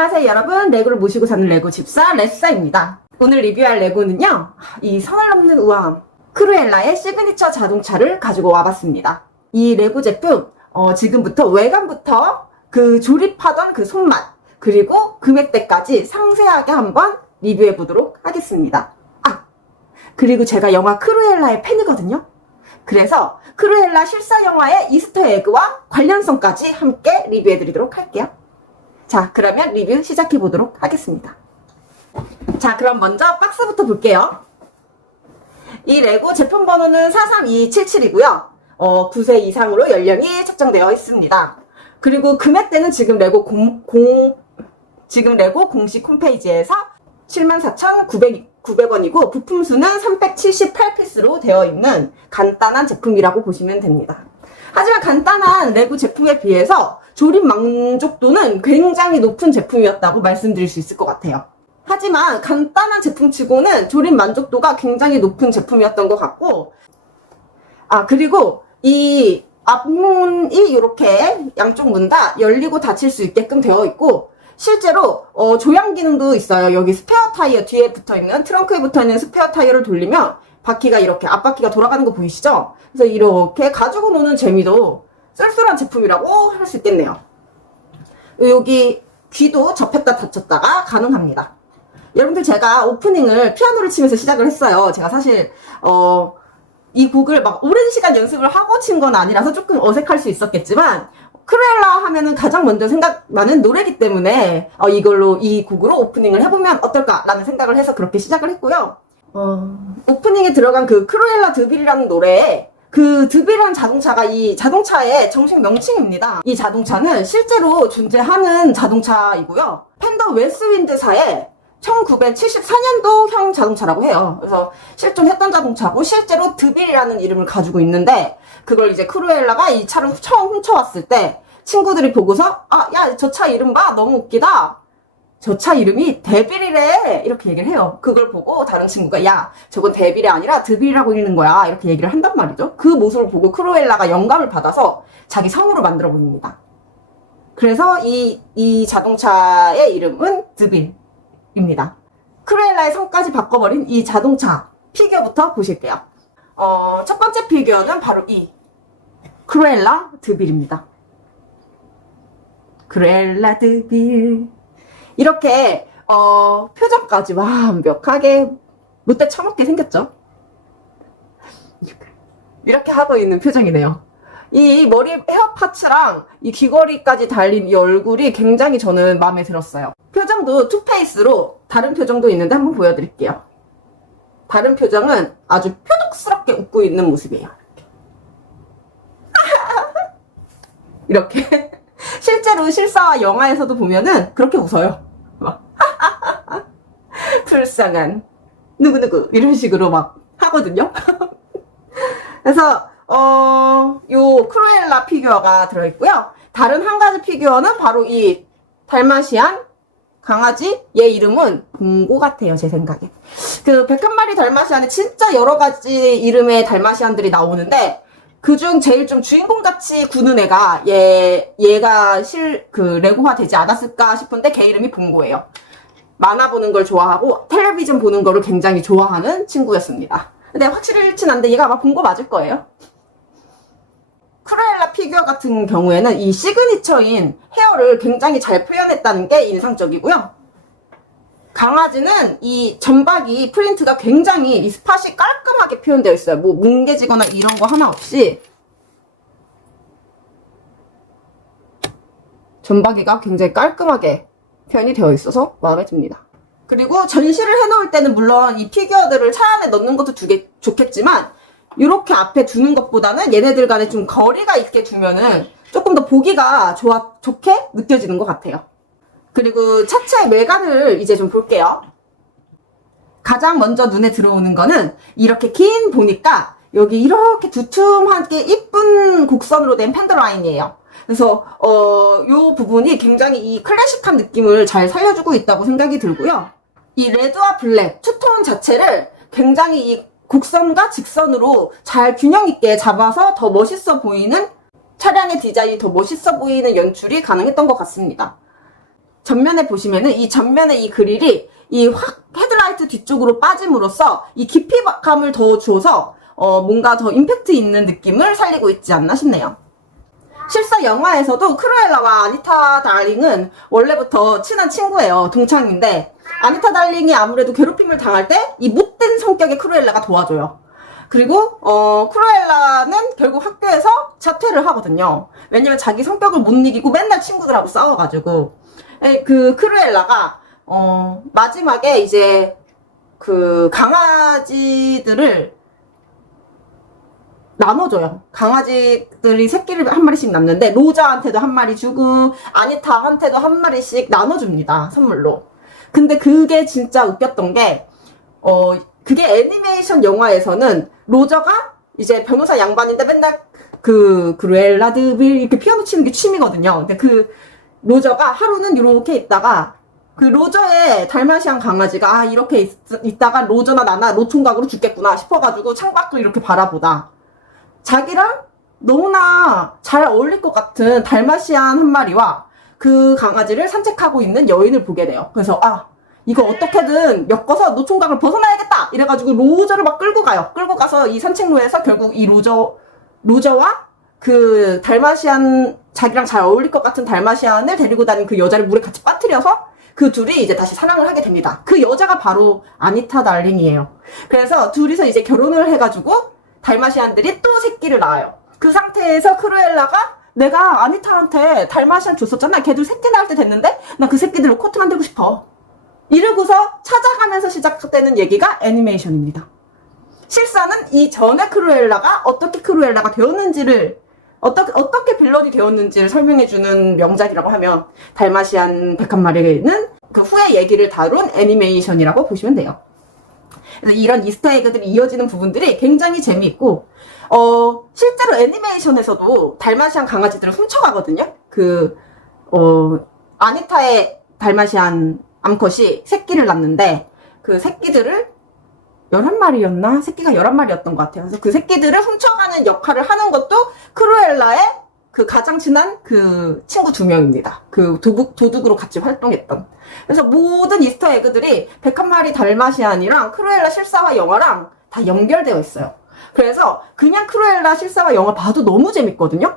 안녕하세요 여러분, 레고를 모시고 사는 레고 집사 레사입니다. 오늘 리뷰할 레고는요, 이 선을 넘는 우아함 크루엘라의 시그니처 자동차를 가지고 와봤습니다. 이 레고 제품 지금부터 외관부터 그 조립하던 그 손맛 그리고 금액대까지 상세하게 한번 리뷰해 보도록 하겠습니다. 그리고 제가 영화 크루엘라의 팬이거든요. 그래서 크루엘라 실사 영화의 이스터 에그와 관련성까지 함께 리뷰해 드리도록 할게요. 자, 그러면 리뷰 시작해 보도록 하겠습니다. 자, 그럼 먼저 박스부터 볼게요. 이 레고 제품 번호는 43277이고요. 9세 이상으로 연령이 책정되어 있습니다. 그리고 금액대는 지금 레고 공식 홈페이지에서 74,900원이고 부품 수는 378피스로 되어 있는 간단한 제품이라고 보시면 됩니다. 하지만 간단한 레고 제품에 비해서 조립 만족도는 굉장히 높은 제품이었다고 말씀드릴 수 있을 것 같아요. 하지만 간단한 제품치고는 조립 만족도가 굉장히 높은 제품이었던 것 같고, 그리고 이 앞문이 이렇게 양쪽 문 다 열리고 닫힐 수 있게끔 되어 있고, 실제로 조향 기능도 있어요. 여기 스페어 타이어 뒤에 붙어있는, 트렁크에 붙어있는 스페어 타이어를 돌리면 바퀴가 이렇게 앞바퀴가 돌아가는 거 보이시죠? 그래서 이렇게 가지고 노는 재미도 쏠쏠한 제품이라고 할 수 있겠네요. 여기 귀도 접혔다 닫혔다가 가능합니다. 여러분들, 제가 오프닝을 피아노를 치면서 시작을 했어요. 제가 사실 이 곡을 막 오랜 시간 연습을 하고 친 건 아니라서 조금 어색할 수 있었겠지만, 크루엘라 하면은 가장 먼저 생각나는 노래이기 때문에 이 곡으로 오프닝을 해보면 어떨까라는 생각을 해서 그렇게 시작을 했고요. 오프닝에 들어간 그 크루엘라 드빌이라는 노래에 그 드빌이라는 자동차가 이 자동차의 정식 명칭입니다. 이 자동차는 실제로 존재하는 자동차이고요. 펜더 웨스윈드사의 1974년도형 자동차라고 해요. 그래서 실존했던 자동차고 실제로 드빌이라는 이름을 가지고 있는데, 그걸 이제 크루엘라가 이 차를 처음 훔쳐왔을 때 친구들이 보고서 야, 저 차 이름 봐, 너무 웃기다, 저 차 이름이 데빌이래, 이렇게 얘기를 해요. 그걸 보고 다른 친구가 야, 저건 데빌이 아니라 드빌이라고 읽는 거야, 이렇게 얘기를 한단 말이죠. 그 모습을 보고 크루엘라가 영감을 받아서 자기 성으로 만들어 보입니다. 그래서 이 자동차의 이름은 드빌입니다. 크루엘라의 성까지 바꿔버린 이 자동차 피규어부터 보실게요. 첫 번째 피규어는 바로 이 크루엘라 드빌입니다. 크루엘라 드빌, 이렇게 표정까지 완벽하게 못돼 처먹게 생겼죠. 이렇게 하고 있는 표정이네요. 이 머리 헤어 파츠랑 이 귀걸이까지 달린 이 얼굴이 굉장히 저는 마음에 들었어요. 표정도 투페이스로 다른 표정도 있는데 한번 보여드릴게요. 다른 표정은 아주 표독스럽게 웃고 있는 모습이에요. 이렇게 실제로 실사와 영화에서도 보면은 그렇게 웃어요. 막 불쌍한 누구누구 이런 식으로 막 하거든요. 그래서 요 크루엘라 피규어가 들어있고요. 다른 한 가지 피규어는 바로 이 달마시안 강아지, 얘 이름은 봉고 같아요, 제 생각에. 그 101마리 달마시안에 진짜 여러 가지 이름의 달마시안들이 나오는데, 그중 제일 좀 주인공같이 구는 애가 얘가 레고화 되지 않았을까 싶은데 걔 이름이 봉고예요. 만화 보는 걸 좋아하고 텔레비전 보는 거를 굉장히 좋아하는 친구였습니다. 근데 확실히 잃진 않는데 얘가 아마 봉고 맞을 거예요. 크루엘라 피규어 같은 경우에는 이 시그니처인 헤어를 굉장히 잘 표현했다는 게 인상적이고요. 강아지는 이 점박이 프린트가 굉장히 이 스팟이 깔끔하게 표현되어 있어요. 뭐 뭉개지거나 이런 거 하나 없이 점박이가 굉장히 깔끔하게 표현이 되어 있어서 마음에 듭니다. 그리고 전시를 해놓을 때는 물론 이 피규어들을 차 안에 넣는 것도 좋겠지만, 이렇게 앞에 두는 것보다는 얘네들 간에 좀 거리가 있게 두면은 조금 더 보기가 좋게 느껴지는 것 같아요. 그리고 차체 외관을 이제 좀 볼게요. 가장 먼저 눈에 들어오는 거는 이렇게 긴 보니까 여기 이렇게 두툼하게 이쁜 곡선으로 된 팬더 라인이에요. 그래서 요 부분이 굉장히 이 클래식한 느낌을 잘 살려주고 있다고 생각이 들고요. 이 레드와 블랙 투톤 자체를 굉장히 이 곡선과 직선으로 잘 균형 있게 잡아서 더 멋있어 보이는, 차량의 디자인이 더 멋있어 보이는 연출이 가능했던 것 같습니다. 전면에 보시면은 이 전면에 이 그릴이 이 확 헤드라이트 뒤쪽으로 빠짐으로써 이 깊이감을 더 줘서 뭔가 더 임팩트 있는 느낌을 살리고 있지 않나 싶네요. 실사 영화에서도 크루엘라와 아니타 달링은 원래부터 친한 친구예요. 동창인데 아니타 달링이 아무래도 괴롭힘을 당할 때 이 못된 성격의 크루엘라가 도와줘요. 그리고 크루엘라는 결국 학교에서 자퇴를 하거든요. 왜냐면 자기 성격을 못 이기고 맨날 친구들하고 싸워가지고 그 크루엘라가 마지막에 이제 그 강아지들을 나눠줘요. 강아지들이 새끼를 한 마리씩 낳는데 로자한테도 한 마리 주고 아니타한테도 한 마리씩 나눠줍니다. 선물로. 근데 그게 진짜 웃겼던 게 그게 애니메이션 영화에서는 로저가 이제 변호사 양반인데 맨날 그 크루엘라 드빌 이렇게 피아노 치는 게 취미거든요. 근데 그 로저가 하루는 이렇게 있다가 그 로저의 달마시안 강아지가 이렇게 있다가 로저나 나나 노총각으로 죽겠구나 싶어가지고 창밖을 이렇게 바라보다 자기랑 너무나 잘 어울릴 것 같은 달마시안 한 마리와 그 강아지를 산책하고 있는 여인을 보게 돼요. 그래서 이거 어떻게든 엮어서 노총각을 벗어나야겠다 이래가지고 로저를 막 끌고 가요. 끌고 가서 이 산책로에서 결국 이 로저와 그 달마시안 자기랑 잘 어울릴 것 같은 달마시안을 데리고 다닌 그 여자를 물에 같이 빠뜨려서 그 둘이 이제 다시 사랑을 하게 됩니다. 그 여자가 바로 아니타 달링이에요. 그래서 둘이서 이제 결혼을 해가지고 달마시안들이 또 새끼를 낳아요. 그 상태에서 크루엘라가 내가 아니타한테 달마시안 줬었잖아. 걔들 새끼 낳을 때 됐는데 나 그 새끼들로 코트 만들고 싶어. 이러고서 찾아가면서 시작되는 얘기가 애니메이션입니다. 실사는 이 전에 크루엘라가 어떻게 크루엘라가 되었는지를 어떻게 빌런이 되었는지를 설명해주는 명작이라고 하면 달마시안 101마리는 그 후의 얘기를 다룬 애니메이션이라고 보시면 돼요. 그래서 이런 이스터에그들이 이어지는 부분들이 굉장히 재미있고 실제로 애니메이션에서도 달마시안 강아지들을 훔쳐가거든요. 아니타의 달마시안 암컷이 새끼를 낳는데 그 새끼들을 11마리였나? 새끼가 11마리였던 것 같아요. 그래서 그 새끼들을 훔쳐가는 역할을 하는 것도 크루엘라의 그 가장 친한 그 친구 2명입니다. 그 도둑으로 같이 활동했던. 그래서 모든 이스터 에그들이 101마리 달마시안이랑 크루엘라 실사화 영화랑 다 연결되어 있어요. 그래서 그냥 크루엘라 실사화 영화 봐도 너무 재밌거든요?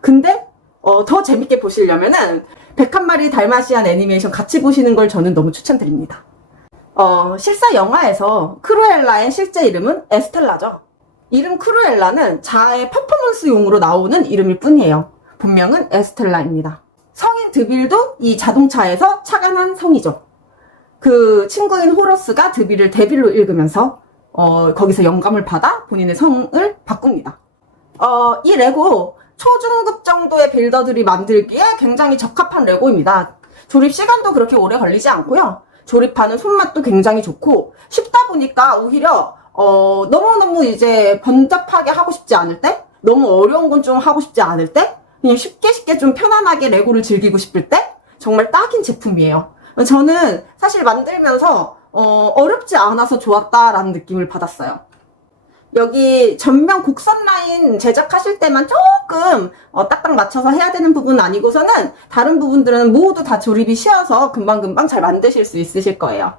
근데 더 재밌게 보시려면은 101마리 달마시안 애니메이션 같이 보시는 걸 저는 너무 추천드립니다. 실사 영화에서 크루엘라의 실제 이름은 에스텔라죠. 이름 크루엘라는 자아의 퍼포먼스용으로 나오는 이름일 뿐이에요. 본명은 에스텔라입니다. 성인 드빌도 이 자동차에서 착안한 성이죠. 그 친구인 호러스가 드빌을 데빌로 읽으면서 거기서 영감을 받아 본인의 성을 바꿉니다. 이 레고 초중급 정도의 빌더들이 만들기에 굉장히 적합한 레고입니다. 조립 시간도 그렇게 오래 걸리지 않고요. 조립하는 손맛도 굉장히 좋고 쉽다 보니까 오히려 너무너무 이제 번잡하게 하고 싶지 않을 때, 너무 어려운 건 좀 하고 싶지 않을 때, 그냥 쉽게 좀 편안하게 레고를 즐기고 싶을 때 정말 딱인 제품이에요. 저는 사실 만들면서 어렵지 않아서 좋았다라는 느낌을 받았어요. 여기 전면 곡선 라인 제작하실 때만 조금 딱딱 맞춰서 해야 되는 부분 아니고서는 다른 부분들은 모두 다 조립이 쉬워서 금방금방 잘 만드실 수 있으실 거예요.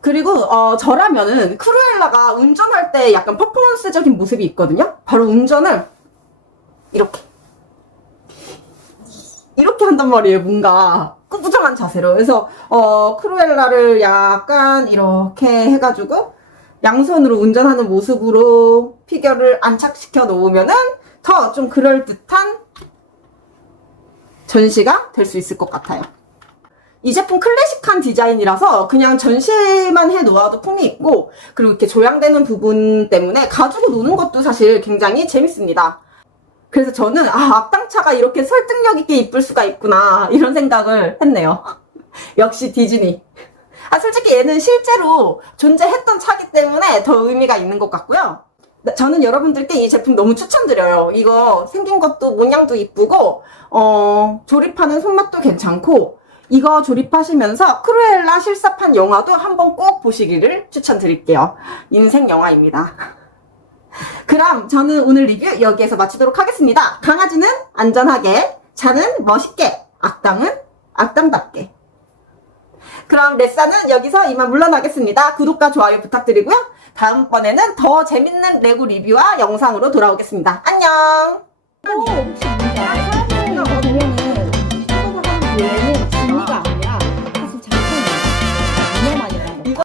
그리고 저라면은 크루엘라가 운전할 때 약간 퍼포먼스적인 모습이 있거든요. 바로 운전을 이렇게 한단 말이에요. 뭔가 꾸부정한 자세로. 그래서 크루엘라를 약간 이렇게 해가지고 양손으로 운전하는 모습으로 피겨를 안착시켜 놓으면은 더 좀 그럴듯한 전시가 될 수 있을 것 같아요. 이 제품 클래식한 디자인이라서 그냥 전시만 해 놓아도 품이 있고, 그리고 이렇게 조향되는 부분 때문에 가지고 노는 것도 사실 굉장히 재밌습니다. 그래서 저는 악당차가 이렇게 설득력 있게 이쁠 수가 있구나 이런 생각을 했네요. 역시 디즈니. 솔직히 얘는 실제로 존재했던 차기 때문에 더 의미가 있는 것 같고요. 저는 여러분들께 이 제품 너무 추천드려요. 이거 생긴 것도 모양도 이쁘고 조립하는 손맛도 괜찮고, 이거 조립하시면서 크루엘라 실사판 영화도 한번 꼭 보시기를 추천드릴게요. 인생 영화입니다. 그럼 저는 오늘 리뷰 여기에서 마치도록 하겠습니다. 강아지는 안전하게, 차는 멋있게, 악당은 악당답게. 그럼 레싸는 여기서 이만 물러나겠습니다. 구독과 좋아요 부탁드리고요. 다음번에는 더 재밌는 레고 리뷰와 영상으로 돌아오겠습니다. 안녕! 혹시 뭔가 사진이나 보면은 찍어서 하는 기회는